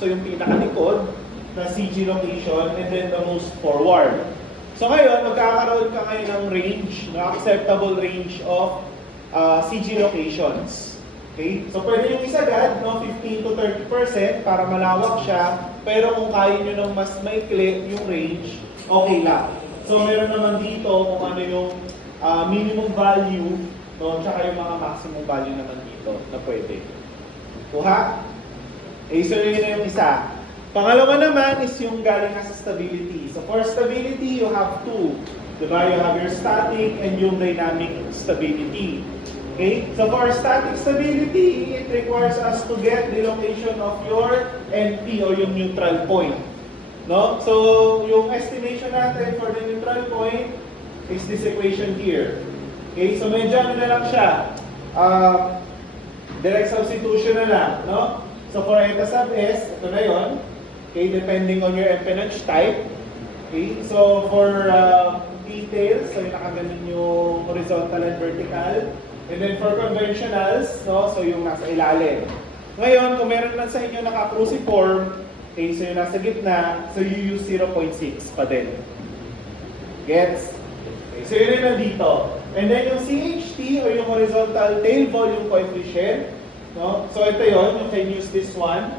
so yung pinakalikod na CG location, and then the most forward. So ngayon, magkakaroon ka ngayon ng range, na acceptable range of CG locations. Okay? So pwede yung isagad, no, 15 to 30% para malawak siya, pero kung kaya nyo ng mas maikli yung range, okay lang. So meron naman dito kung ano yung minimum value, no, tsaka yung mga maximum value naman dito na pwede. Kuha? So yun na yung isa. Pangalawa naman is yung galing sa stability. So for stability, you have two. Diba? You have your static and yung dynamic stability. Okay? So for static stability, it requires us to get the location of your NP or yung neutral point. No? So yung estimation natin for the neutral point is this equation here. Okay? So medyo ano na lang siya. Direct substitution na lang. No? So for eta sub S, ito na yun. Okay, depending on your empennage type. Okay, so for details, so yung nakaganon yung horizontal and vertical. And then for conventionals, no, so yung nasa ilalim. Ngayon, kung meron lang sa inyo naka-cruciform, okay, so yung nasa gitna, so you use 0.6 pa din. Gets? Okay, so yun na dito. And then yung CHT or yung horizontal tail volume coefficient, no? So ito yun, you can use this one.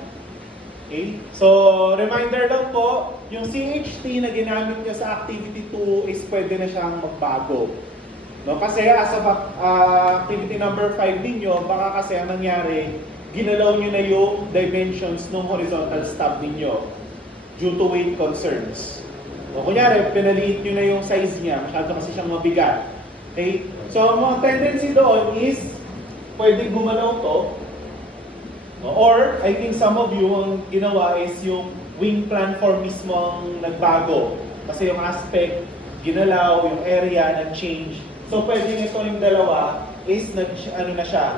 Okay? So, reminder lang po, yung CHT na ginamit niya sa activity 2 is pwede na siyang magbago. No? Kasi as of activity number 5 ninyo, baka kasi ang nangyari, ginalaw niyo na yung dimensions ng horizontal stub ninyo due to weight concerns. So, kunyari, pinaliit niyo na yung size niya, masyado kasi siyang mabigat. Okay? So, ang mga tendency doon is, pwede gumalaw to, or, I think some of you, ang ginawa is yung wing plan form mismo ang nagbago. Kasi yung aspect, ginalaw, yung area, nag-change. So, pwede nito yung dalawa is, ano na siya,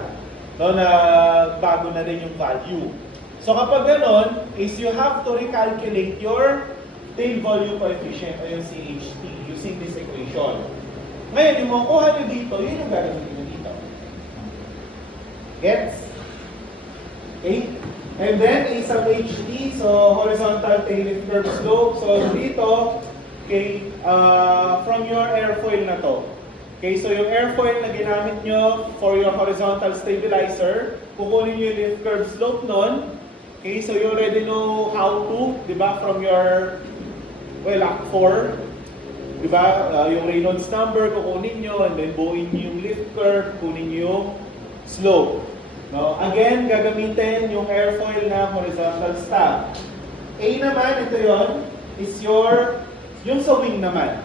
no, nagbago na rin yung value. So, kapag ganon, is you have to recalculate your tail volume coefficient o yung CHT using this equation. Ngayon, yung makukuha nyo dito, yun yung gagamitin nyo dito. Gets? Okay? And then, A sub HT, so horizontal tail and curve slope. So, dito, okay, from your airfoil na to. Okay, so yung airfoil na ginamit nyo for your horizontal stabilizer, kukunin nyo yung lift curve slope nun. Okay, so you already know how to, di ba, from your, well, Act 4. Di ba, yung Reynolds number, kukunin nyo, and then buuin nyo yung lift curve, kunin nyo yung slope. No? Again, gagamitin yung airfoil na horizontal stub. A naman, ito yon is yung sa wing naman.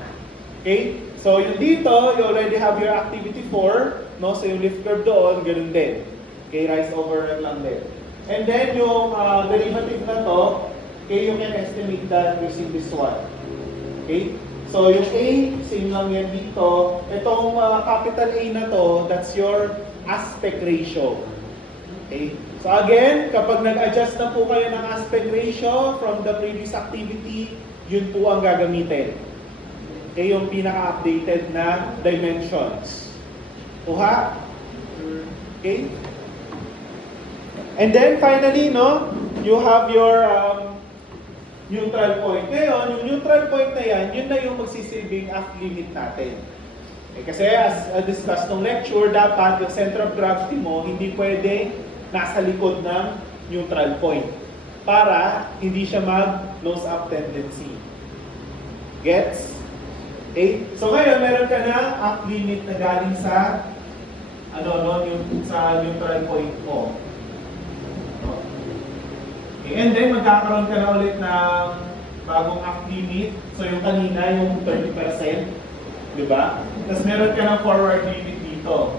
Okay? So, yung dito, you already have your activity 4, no? So, yung lift curve doon, ganun din. Okay, rise over lang din. And then, yung derivative na to, okay, you can estimate that using this one. Okay? So, yung A, same lang yan dito. Itong capital A na to, that's your aspect ratio. Okay? So again, kapag nag-adjust na po kayo ng aspect ratio from the previous activity, yun po ang gagamitin. Okay, yung pinaka-updated na dimensions. Kuha? Okay? And then finally, no, you have your neutral point. Ngayon, yung neutral point na yan, yun na yung magsisilbing act limit natin. Okay, kasi as discussed nung lecture, dapat yung center of gravity mo hindi pwede nasa likod ng neutral point para hindi siya mag-nose up tendency. Gets? Okay? So ngayon, meron ka na up limit na galing sa yung sa neutral point mo. Okay, and then magkakaroon ka na ulit ng bagong up limit. So yung kanina, yung 30%, di ba? Tapos meron ka ng forward limit dito.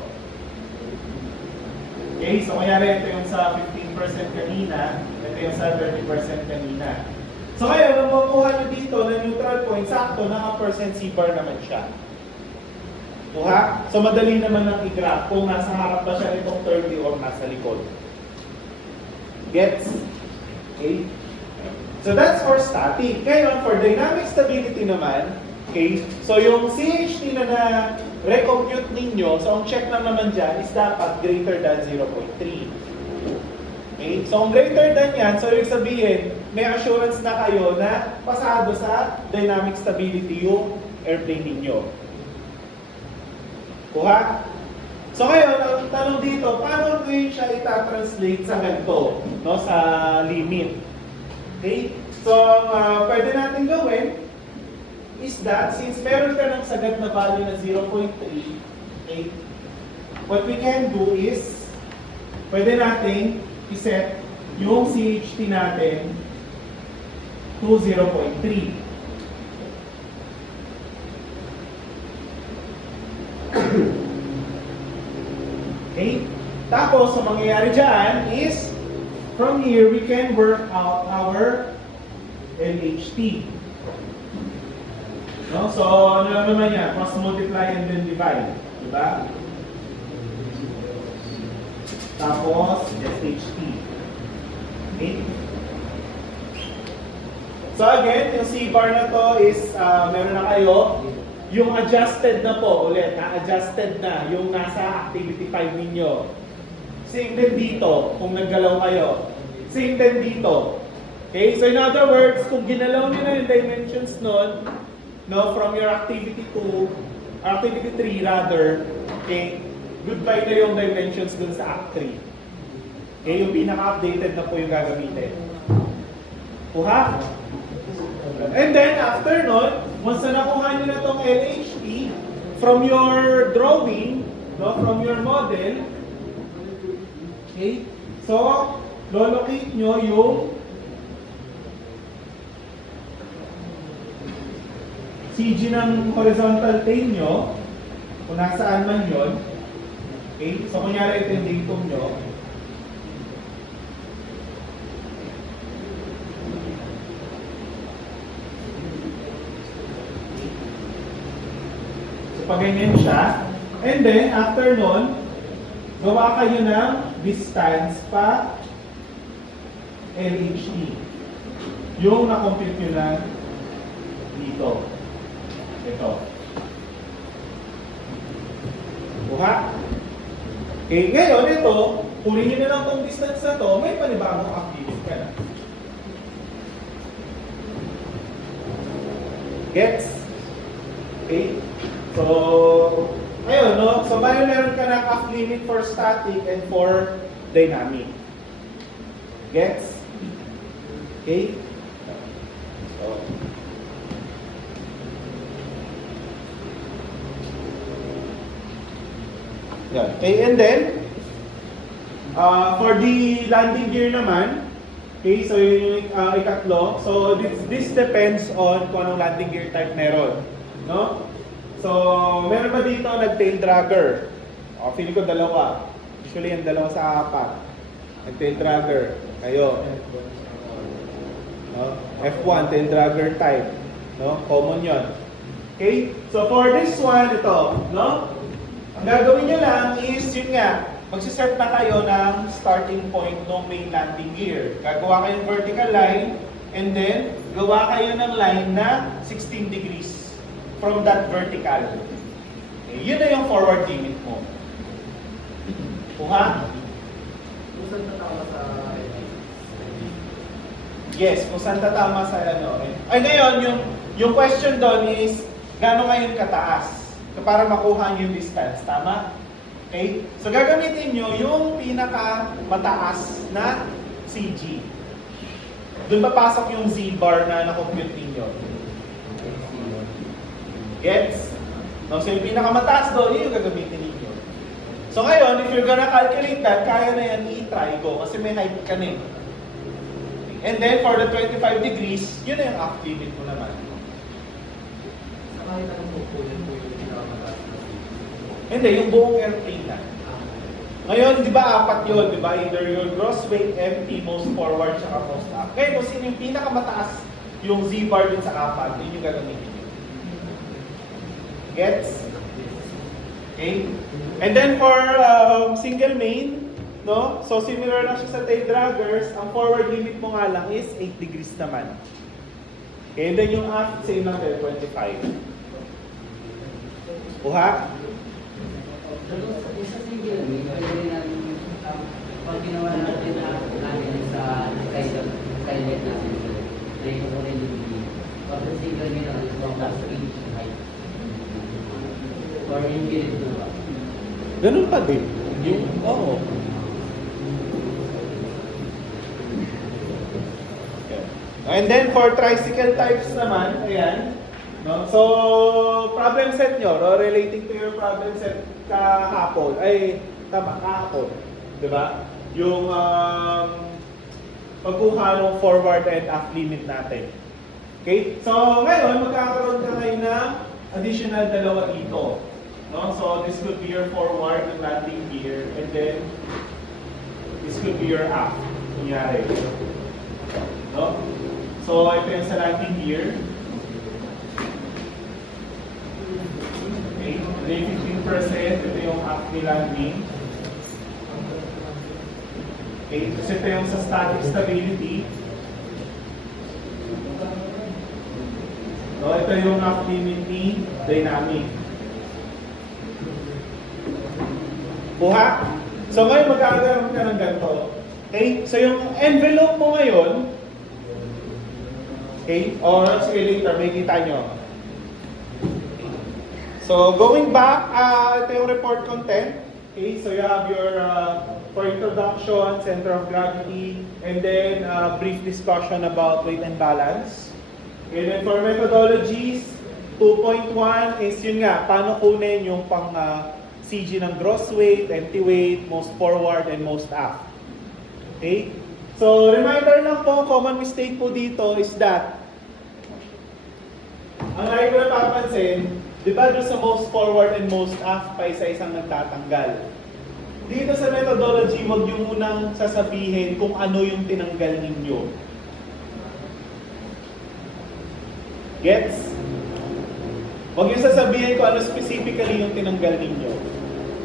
Okay, so mayari ito yung sa 15% kanina, ito yung sa 30% kanina. So ngayon, ang makuha nyo dito na neutral point, sakto, naka% C-bar naman siya. Kuha? So madali naman ang i-graph kung nasa harap ba siya itong 30 or nasa likod. Gets? Okay? So that's for static. Ngayon, for dynamic stability naman, okay, so yung CHT na recompute ninyo, so ang check lang naman dyan is dapat greater than 0.3. Okay, Okay? So kung greater than yan, so ibig sabihin, may assurance na kayo na pasado sa dynamic stability yung airplane ninyo. Kuha? So ngayon, ang tanong dito, paano ngayon siya ita-translate sa ganito, no, sa limit? Okay? So, pwede natin gawin is that since meron ka ng sagad na value na 0.3, okay, what we can do is, pwede natin iset yung CHT natin to 0.3. Okay? Tapos, so mangyayari dyan is, from here, we can work out our LHT. No? So, ano lang naman yan? Cross multiply and then divide. Diba? Tapos, SHT. Okay? So again, yung C-bar na to is, meron na kayo. Yung adjusted na po, ulit, adjusted na, yung nasa activity 5 ninyo. Same din dito, kung naggalaw kayo. Same din dito. Okay, so in other words, kung ginalaw nyo na yung dimensions nun, no, from your activity 2, activity 3 rather, okay, goodbye na yung dimensions dun sa act 3. Okay, yung pinaka-updated na po yung gagamitin. Kuha? And then, after nun, once na nakuha nyo na itong LHT, from your drawing, no, from your model, okay, so, lolocate nyo yung CG ng horizontal plane nyo, kung nasaan man yun, okay, so kunyari ito yung datum nyo, pag ganyan siya. And then, after nun, gawa kayo ng distance pa LHT. Yung na-compute nyo na dito. Ito. Kuha. Okay, ngayon ito, kunin nyo na lang itong distance na to, may panibagong activity ka na. Gets? Okay? So, ayun, no? So, meron ka ng off limit for static and for dynamic. Gets? Okay? So, yeah. Okay, and then, for the landing gear naman, okay, so yung ikatlo, so this depends on kung anong landing gear type meron. No? So, meron ba dito nag-tail dragger? O, feeling ko dalawa. Usually, yung dalawa sa apat. Nag-tail dragger. Kayo. No? F1, tail dragger type. No? Common yon. Okay? So, for this one, ito. No? Ang gagawin nyo lang is, yun nga, magsiset na kayo ng starting point ng main landing gear. Gagawa kayong vertical line, and then, gawa kayo ng line na 16 degrees. From that vertical. Okay, yun na yung forward limit mo. Kuha? Kung saan tatama sa Yes, kung saan tatama sa ano. Ay ngayon, yung question doon is, gaano ngayon kataas? Para makuha yung distance. Tama? Okay? So gagamitin nyo yung pinaka mataas na CG. Doon papasok yung Z-bar na na-compute ninyo. Gets? No, so yung pinakamataas doon, yun yung gagamitin ninyo. So ngayon, if you're gonna calculate that, kaya na yan i-try go kasi may height ka na. And then for the 25 degrees, yun na yung off limit mo naman. Sa kahit anong pupunin po yung pinakamataas na Hindi, yung buong airplane na. Ngayon, di ba apat yun, di ba? Either your gross weight, empty, most forward, saka most up. Ngayon, kung sino yung pinakamataas, yung Z-bar dun sa apat, yun yung gagamitin nyo. Gets? Okay? And then for single main, no? So similar lang siya sa tail draggers, ang forward limit mo nga lang is 8 degrees naman. Okay, and then yung aft, same lang tayo, 25. Kuha? Sa single, pwede natin pag ginawa natin natin sa skylight natin, try ko rin yung video. Pag sa single nyo lang, is 1 plus 3 yung height. Or yung gilid nyo ba? Ganun pa din. Yung, oo. And then for tricycle types naman, ayan. No? So, problem set nyo, no? Relating to your problem set kahapon, ay, tama, kahapon. Diba? Yung pagkuha ng forward and aft limit natin. Okay? So, ngayon, magkakaroon ka ngayon ng additional dalawa dito. No? So, this could be your forward and landing gear, and then this could be your aft. Kunyari. No? So, ito yung sa landing gear. Okay. Then 15%, ito yung aft ni landing. Okay. Kasi ito yung sa static stability. No, ito yung aft limit ni dynamic. Buha? So, ngayon magkakaroon ka ng ganito. Okay? So, yung envelope mo ngayon, okay? Or sige later, may kita nyo. So, going back, ito yung report content. Okay, so you have your for introduction, center of gravity, and then brief discussion about weight and balance. And then for methodologies, 2.1 is yun nga, paano kunin yung pang CG ng gross weight, empty weight, most forward, and most aft. Okay? So, reminder lang po, common mistake po dito is that ang lagi ko napapansin, di ba doon sa most forward and most aft pa isa-isang nagtatanggal? Dito sa methodology, wag yung munang sasabihin kung ano yung tinanggal ninyo. Gets? Wag yung sasabihin kung ano specifically yung tinanggal ninyo.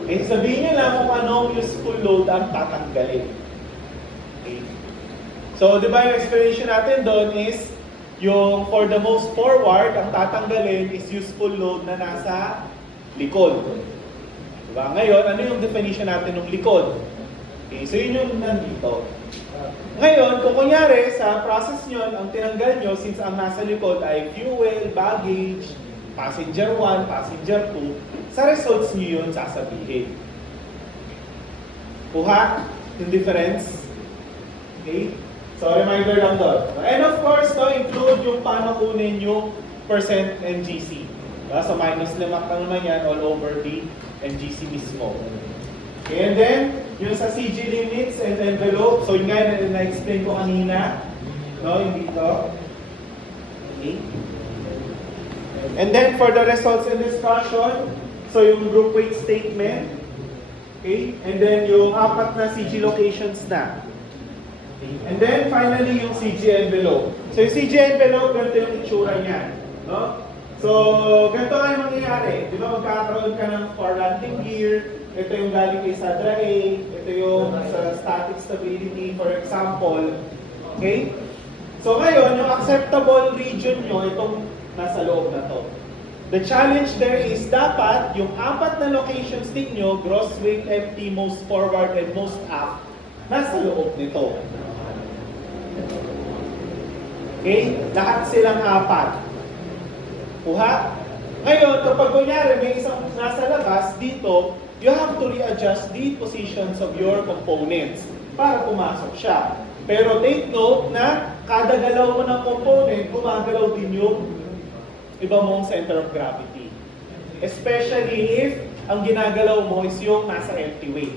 Eh, sabihin nyo lang kung anong useful load ang tatanggalin. Okay? So, di ba yung explanation natin doon is yung for the most forward, ang tatanggalin is useful load na nasa likod. Diba? Ngayon, ano yung definition natin ng likod? Okay, so yun yung nandito. Ngayon, kung kunyari sa process nyo, ang tinanggal nyo, since ang nasa likod ay fuel, baggage, passenger 1, passenger 2, sa results nyo yun sasabihin. Kuha yung difference. Okay? So, reminder lang doon. And of course, to include yung paano kunin yung percent NGC. So, minus 5 ka naman yan all over the NGC mismo. Okay, and then, yung sa CG limits and envelope. So, yun nga na-explain ko kanina. No, yung dito. Okay. And then, for the results and discussion, so yung group weight statement. Okay. And then, yung 4 na CG locations na. And then, finally, yung CG envelope. So, yung CG envelope, ganito yung itsura niya. No? So, ganito nga yung mangyayari. Di ba, magkakaroon ka ng for landing gear. Ito yung galing kay Sadra A. Ito yung sa static stability, for example. Okay? So, ngayon, yung acceptable region nyo, itong nasa loob na to. The challenge there is dapat yung 4 na locations ninyo, gross weight, empty, most forward, and most aft, nasa loob nito. Okay? Lahat silang 4. Kuha? Ngayon, kapag kunyari may isang nasa labas, dito, you have to readjust the positions of your components para pumasok siya. Pero take note na kada galaw mo ng component, gumagalaw din yung iba mong center of gravity. Especially if ang ginagalaw mo is yung nasa empty weight.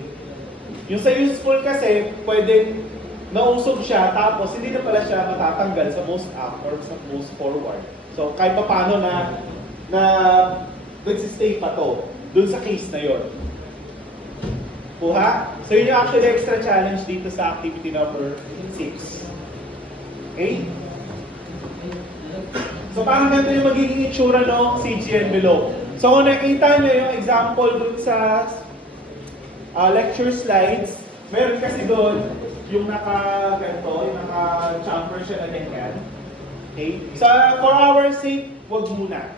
Yung sa useful kasi, pwedeng nausog siya, tapos hindi na pala siya matatanggal sa most aft or sa most forward. So, kahit pa paano na nagsistay pa to, dun sa case na yon. Kuha? So, yun yung actually extra challenge dito sa activity number 6. Okay? So, parang ganito yung magiging itsura ng CG envelope. So, kung nakita nyo yung example dun sa lecture slides, meron kasi doon yung naka-ganto, yung naka-chamfer siya na ganyan. Okay? So, for our sake, wag muna.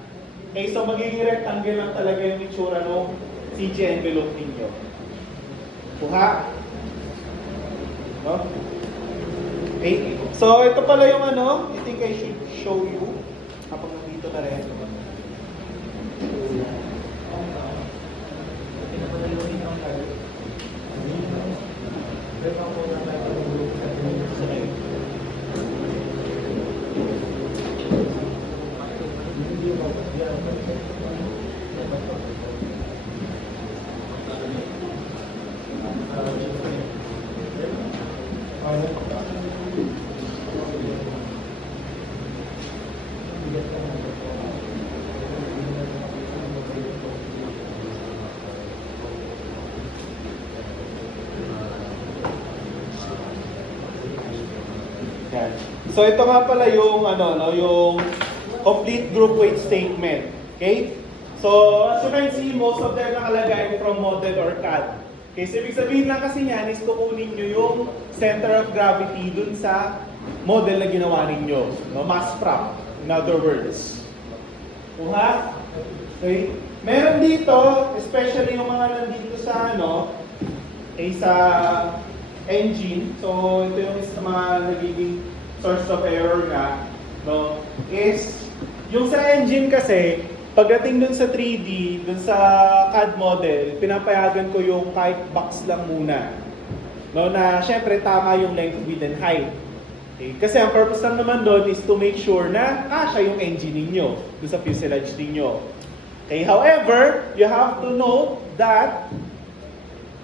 Okay? So, magiging rectangle lang talaga yung itsura ng CG envelope ninyo. Kuha? No? Okay. So, ito pala yung ano, I think I should show you. Kapag nandito na rin. Yan. So ito nga pala yung ano no, yung complete group weight statement. Okay? So as you can see, most of them nakalagay from model or CAD. Okay, so ibig sabihin lang kasi niyan is kukunin nyo yung center of gravity dun sa model na ginawa ninyo. No, mass prop, in other words. Kuha? Okay? Meron dito, especially yung mga nandito sa ano, sa engine. So ito yung isa mga nagiging source of error nga, no, is yung sa engine kasi pagdating dun sa 3D, dun sa CAD model, pinapayagan ko yung kahit box lang muna. No, na syempre tama yung length, width, and height. Okay? Kasi ang purpose lang naman doon is to make sure na kasya yung engine ninyo, dun sa fuselage ninyo. Okay, however, you have to know that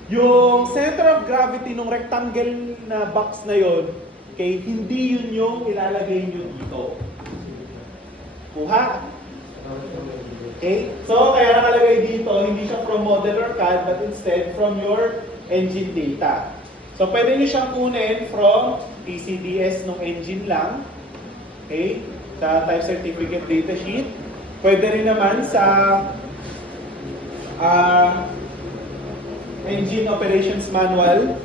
yung center of gravity ng rectangle na box na yon, okay, hindi yun yung ilalagay nyo dito. Kuha? Okay? So, kaya nakalagay dito, hindi siya from model or CAD, but instead from your engine data. So, pwede nyo siyang kunin from PCDS ng engine lang. Okay? Sa type certificate data sheet. Pwede rin naman sa engine operations manual.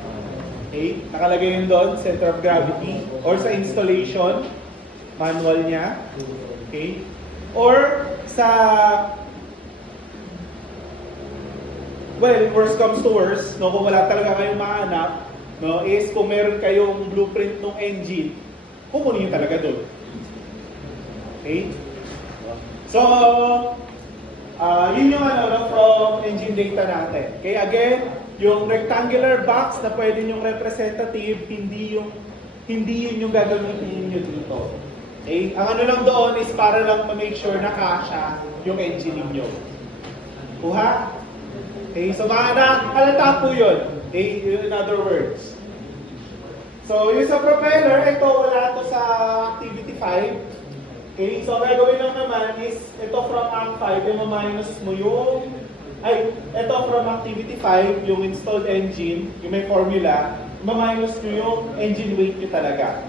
Okay? Nakalagay yun doon, center of gravity. Or sa installation manual niya. Okay? Or sa, well, worst comes to worst, no, kung wala talaga kayong mahanap, no, is kung meron kayong blueprint ng engine, kukunin nyo talaga doon. Okay? So, yun yung ano, no, from engine data natin. Okay, again, yung rectangular box na pwede yung representative, hindi yun yung gagamitin niyo dito. Okay? Ang ano lang doon is para lang ma-make sure na kasya yung engine niyo. Kuha? Okay, so halata po yun. Okay, in other words. So, yung sa propeller, ito wala to sa activity 5. Okay, so gagawin lang naman is ito from Act 5, yung minus mo yung ito from activity 5, yung installed engine, yung may formula, ma-minus nyo yung engine weight nyo talaga.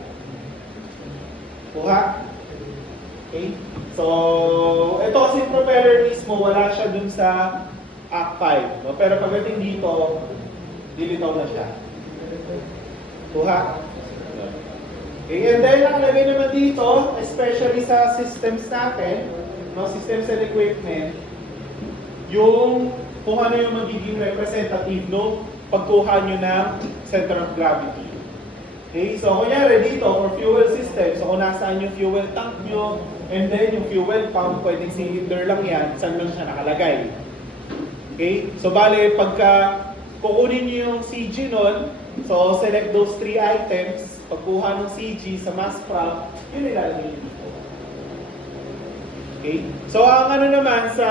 Kuha? Okay? So, ito kasi propeller mismo, wala siya dun sa Act 5. No? Pero pagdating dito, dilitaw na siya. Kuha? Okay, and then nakalagay naman dito, especially sa systems natin, no, systems and equipment, yung kung ano yung magiging representative no pagkuha nyo ng center of gravity. Okay, so kunyari dito, for fuel system, so kung nasaan yung fuel tank nyo, and then yung fuel pump, pwedeng cylinder lang yan, saan lang siya nakalagay. Okay, so bale, pagka kukunin nyo yung CG nun, so select those 3 items, pagkuha ng CG sa mass prop, yun ilalagay dito. Okay, so ang ano naman sa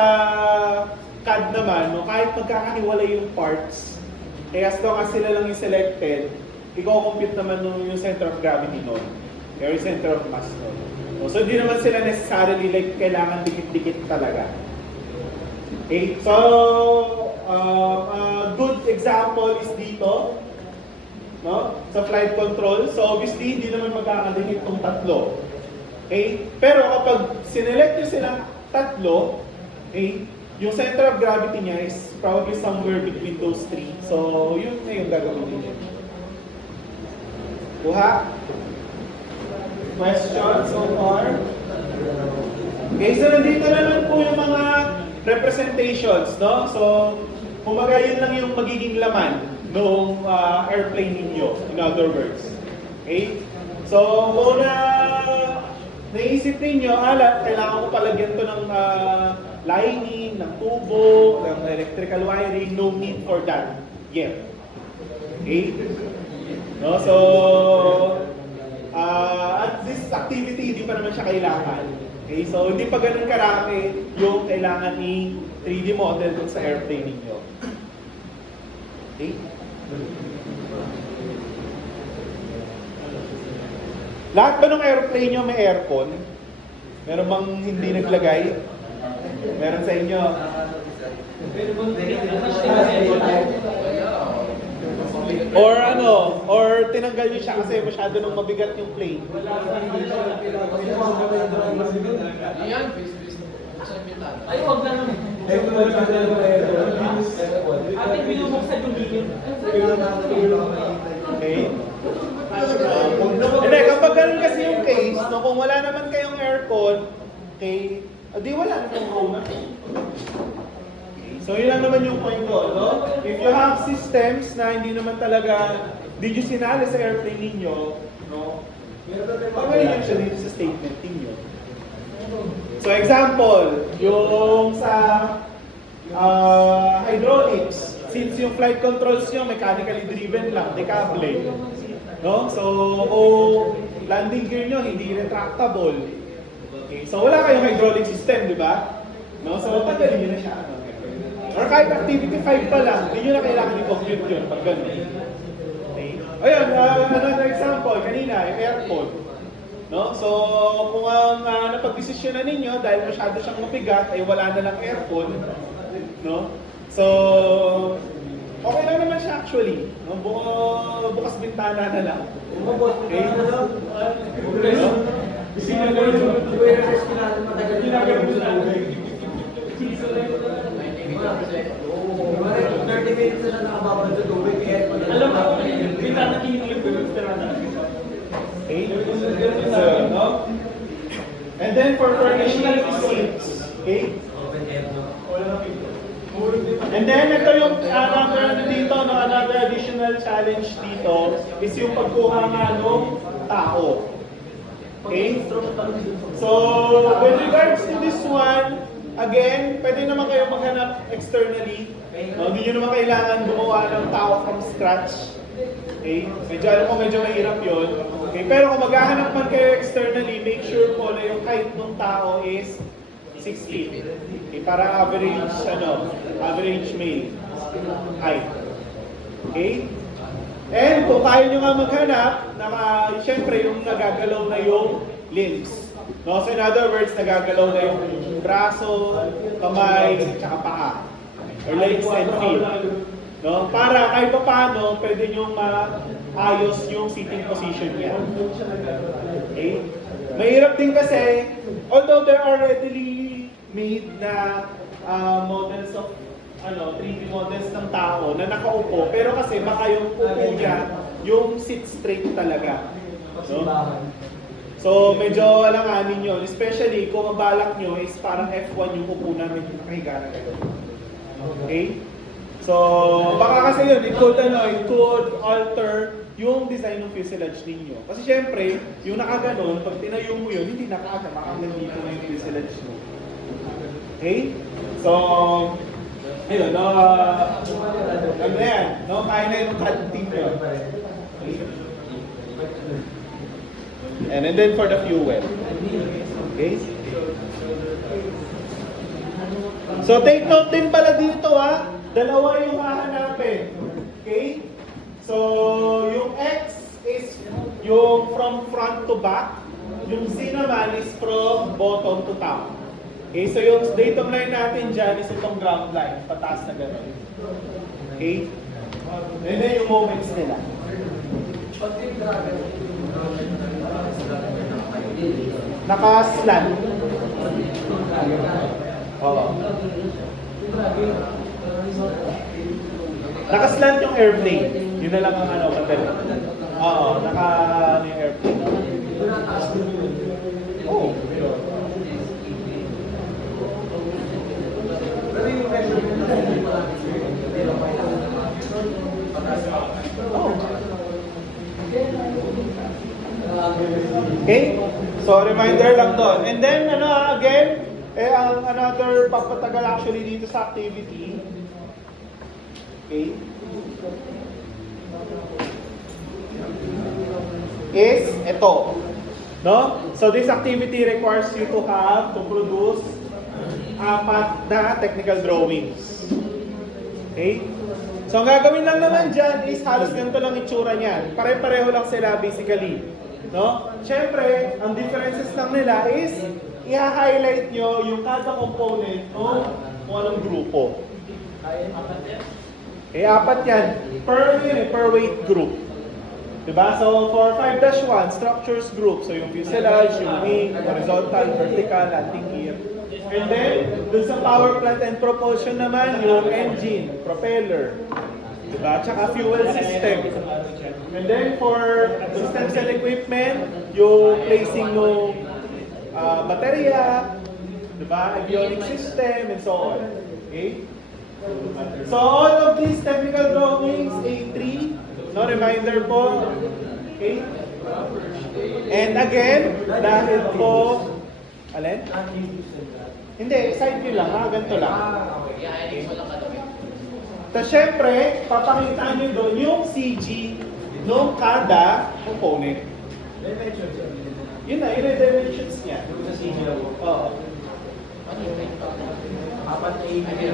CAD naman, no, kahit magkakahiwalay yung parts, kaya as long as sila lang yung selected, i-compute naman yung center of gravity nun. Or yung center of mass nun. So, hindi naman sila necessarily like kailangan dikit-dikit talaga. Okay, so, a good example is dito, no? Sa flight control. So, obviously, hindi naman magkakadikit itong tatlo. Okay? Pero kapag sinelect nyo silang tatlo, okay, yung center of gravity niya is probably somewhere between those 3. So, yun na yung gagawin niyo. Kuha? Questions so far? Okay, so nandito na lang po yung mga representations, no? So, kumbaga yun lang yung magiging laman nung airplane ninyo, in other words. Okay? So, kung naisip ninyo, kailangan ko palagyan to ng lining, ng tubo, ng electrical wiring, no need for that yet. Okay? No, so, at this activity, hindi pa naman siya kailangan. Okay? So, hindi pa ganun karami yung kailangan ni 3D model dun sa airplane ninyo. Okay? Lahat ba ng airplane nyo may aircon? Meron bang hindi naglagay? Meron sa inyo? Or tinanggal nyo siya kasi masyado nang mabigat yung plane. Ay, huwag na naman. Ating binubuksan yung linya. Okay? Hindi, kapag ganun kasi yung case, no, kung wala naman kayong aircon, okay, di wala naman room na. Okay, so yun lang naman yung point ko, no? If you have systems na hindi naman talaga, di nyo sinali sa airplane ninyo, no? Pagaling nyo siya dito sa statement ninyo. So example, yung sa hydraulics, since yung flight controls nyo mechanically driven lang, di kable. No? So, landing gear nyo hindi retractable. Okay, so wala kayong hydraulic system, di ba? No? So, tanggalin nyo na siya. Or kahit activity 5 pa lang, hindi nyo na kailangan i-compute yun pag gano'n. Okay? Ayun, another example, kanina, yung aircon. No? So, kung ang napag-desisyonan ninyo, dahil masyado siyang mabigat, ay wala na lang aircon. No? So, okay lang naman siya actually. No? Bukas bintana na lang. Okay? No? Alam mo, bintana kinulit ko yung tirana. Okay? So, no? And then for furnishing seats, okay? And then ito yung another additional challenge dito is yung pagkuha nga ng tao. Okay? So, with regards to this one, again, pwede naman kayo maghanap externally. No, hindi nyo naman kailangan gumawa ng tao from scratch. Okay? Alam ko medyo mahirap yun. Okay? Pero kung maghahanap man kayo externally, make sure po na yung height ng tao is 6 feet. Okay? Para average male height. Okay? And kung kaya nyo nga maghanap, syempre yung nagagalaw na yung limbs. No? So in other words, nagagalaw na yung braso, kamay, tsaka paa. Or legs and feet. No? Para kahit pa paano, pwede nyo maayos yung sitting position niya. Okay? Mahirap din kasi, although there are readily made na models of 3D models ng tao na nakaupo, pero kasi baka yung upo niya, yung sit straight talaga. No? So medyo alanganin yun, especially kung ang balak nyo is parang F1 yung upo namin yung nakahiga na gano'n. Okay? So baka kasi yun, it could alter yung design ng fuselage ninyo. Kasi syempre, yung nakaganon, pag tinayo mo yun, hindi nakaaga, makakagandito na yung fuselage mo. Okay? So, ayun, ano yan, no? Kaya na yung team yun. And then for the fuel. Okay? So take note din pala dito dalawa yung hahanapin. Okay? So yung X is yung from front to back. Yung Z naman is from bottom to top. Okay? So yung datum line natin dyan is itong ground line. Pataas na gano'n. Okay? And then yung moments nila. Naka-slant. Oo. Naka-slant yung airplane. Yun na lang ang madali. Oo, yung airplane. Oo. So, reminder lang doon. And then, again, ang another papatagal actually dito sa activity. Okay? Is ito. No? So, this activity requires you to produce 4 na technical drawings. Okay? So, ang gagawin lang naman dyan is halos ganito lang itsura niyan. Pare-pareho lang sila basically. No? Siyempre, ang differences lang nila is i-highlight nyo yung kada component o kung anong grupo. Eh, 4 yan. Per weight group. Diba? So, for 5-1, structures group. So, yung fuselage, yung wing, horizontal, vertical, landing gear. And then, dun sa power plant and propulsion naman, yung engine, propeller. Diba? Tsaka fuel system. And then, for systems and equipment, yung placing ng baterya, diba? Avionic system, and so on. Okay? So, all of these technical drawings, A3, no reminder po. Okay? And again, dahil po, alin? Hindi, side view lang, ganito lang. Tapos syempre, papakita nyo doon yung CG ng kada component. Yun na, yun yung dimensions niya. Sa CG na po. Oo. 4 na A3.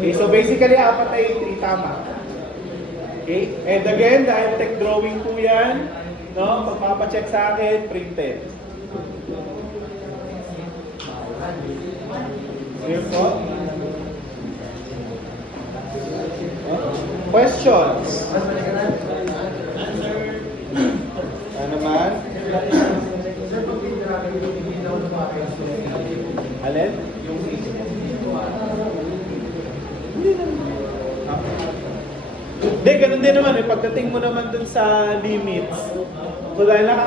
Okay, so basically, 4 na A3, tama. Okay? And again, dahil tech drawing po yan, no? Pagpapacheck sa akin, printed. Clear po? Questions? Ano naman? Sir, pag pinirami, hindi daw sa mga Alin? yung Hindi naman. Hindi, ganun din naman. Pagdating mo naman dun sa limits, so dahil naka